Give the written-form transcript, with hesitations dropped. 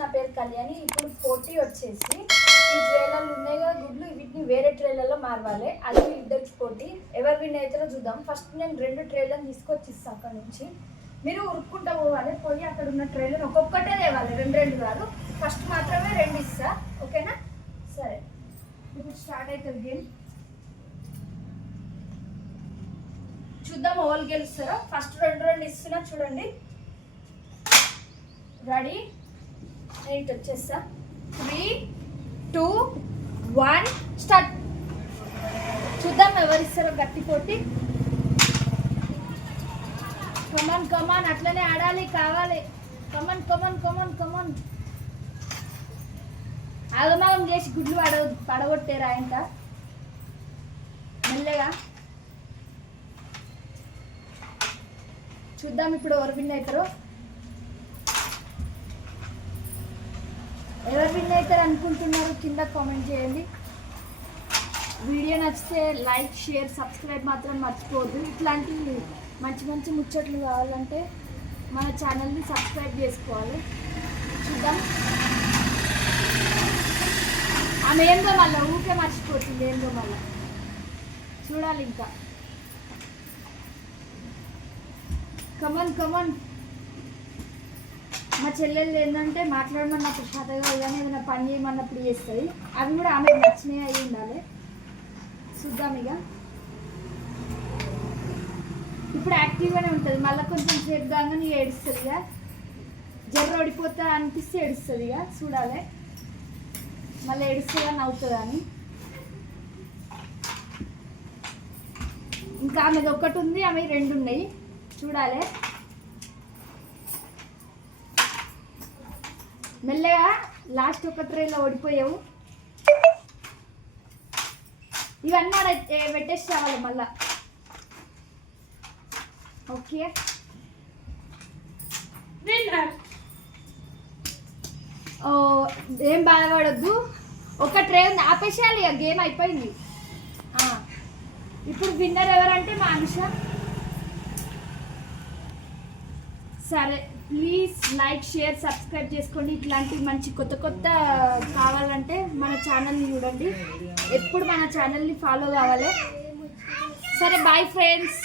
నా పేరు కళ్యాణి. ఇప్పుడు పోటీ వచ్చేసి ఈ ట్రైలర్లు ఉన్నాయి కదా గుడ్లు, వీటిని వేరే ట్రైలర్లో మారవాలి. అది ఇద్దరికి పోటీ. ఎవరు విన్ అవుతారో చూద్దాం. ఫస్ట్ నేను 2 ట్రైలర్లు తీసుకొచ్చి ఇస్తాను. అక్కడ నుంచి మీరు ఉరుక్కుంటా పోవాలి. పోయి అక్కడ ఉన్న ట్రైలర్ ఒక్కొక్కటే తేవాలి, 2 కాదు. ఫస్ట్ మాత్రమే 2 ఇస్తా, ఓకేనా? సరే, ఇప్పుడు స్టార్ట్ అవుతుంది గేమ్. చూద్దాం ఓవర్ గెలుస్తారో. ఫస్ట్ 2 ఇస్తున్నా, చూడండి. రెడీ? నేను వచ్చేస్తా. 3, 2, 1 స్టార్ట్. చూద్దాం ఎవరు ఇస్తారో గట్టి పోటీ. కమాన్ కమాన్, అట్లనే ఆడాలి, కావాలి. కమాన్ కమాన్ కమాన్ కమాన్. ఆగమాగం చేసి గుడ్లు పడగొట్టారా ఇంకా? మెల్లగా చూద్దాం ఇప్పుడు ఎవరు విన్ అవుతారో. ఎవరు విన్ అవుతారు అనుకుంటున్నారు కింద కామెంట్ చేయండి. వీడియో నచ్చితే లైక్, షేర్, సబ్స్క్రైబ్ మాత్రం మర్చిపోవద్దు. ఇట్లాంటి మంచి మంచి ముచ్చట్లు కావాలంటే మన ఛానల్ని సబ్స్క్రైబ్ చేసుకోవాలి. చూద్దాం. ఆమె ఏందో మళ్ళీ ఊకే మర్చిపోతుంది, ఏందో మళ్ళీ చూడాలి. ఇంకా కమన్ కమన్. మా చెల్లెళ్ళు ఏంటంటే మాట్లాడమన్నప్పుడు శాతగా కానీ ఏదైనా పని చేయమన్నప్పుడు చేస్తుంది. అవి కూడా ఆమెకు నచ్చినవి అయి ఉండాలి. చూద్దాం. ఇక ఇప్పుడు యాక్టివ్గానే ఉంటుంది. మళ్ళీ కొంచెం సేపు కాగానే ఏడుస్తుంది. ఇక జర్ర ఓడిపోతా అనిపిస్తే ఏడుస్తుంది. ఇక చూడాలి మళ్ళీ ఏడుస్తుందా నవ్వుతుందా అని. ఇంకా ఆమెది ఒకటి ఉంది, ఆమె 2 ఉన్నాయి. చూడాలి. మెల్లగా లాస్ట్ ఒక ట్రైలో ఓడిపోయావు. ఇవన్నీ పెట్టేసి రావాలి మళ్ళా. ఓకే, ఏం బాధపడద్దు. ఒక ట్రే ఉంది, ఆపేసేయాలి. ఇక గేమ్ అయిపోయింది. ఇప్పుడు విన్నర్ ఎవరంటే మా అనుష. సరే, ప్లీజ్ లైక్, షేర్, సబ్స్క్రైబ్ చేసుకోండి. ఇట్లాంటి మంచి కొత్త కొత్త కావాలంటే మన ఛానల్ని చూడండి. ఎప్పుడు మన ఛానల్ని ఫాలో కావాలి. సరే, బాయ్ ఫ్రెండ్స్.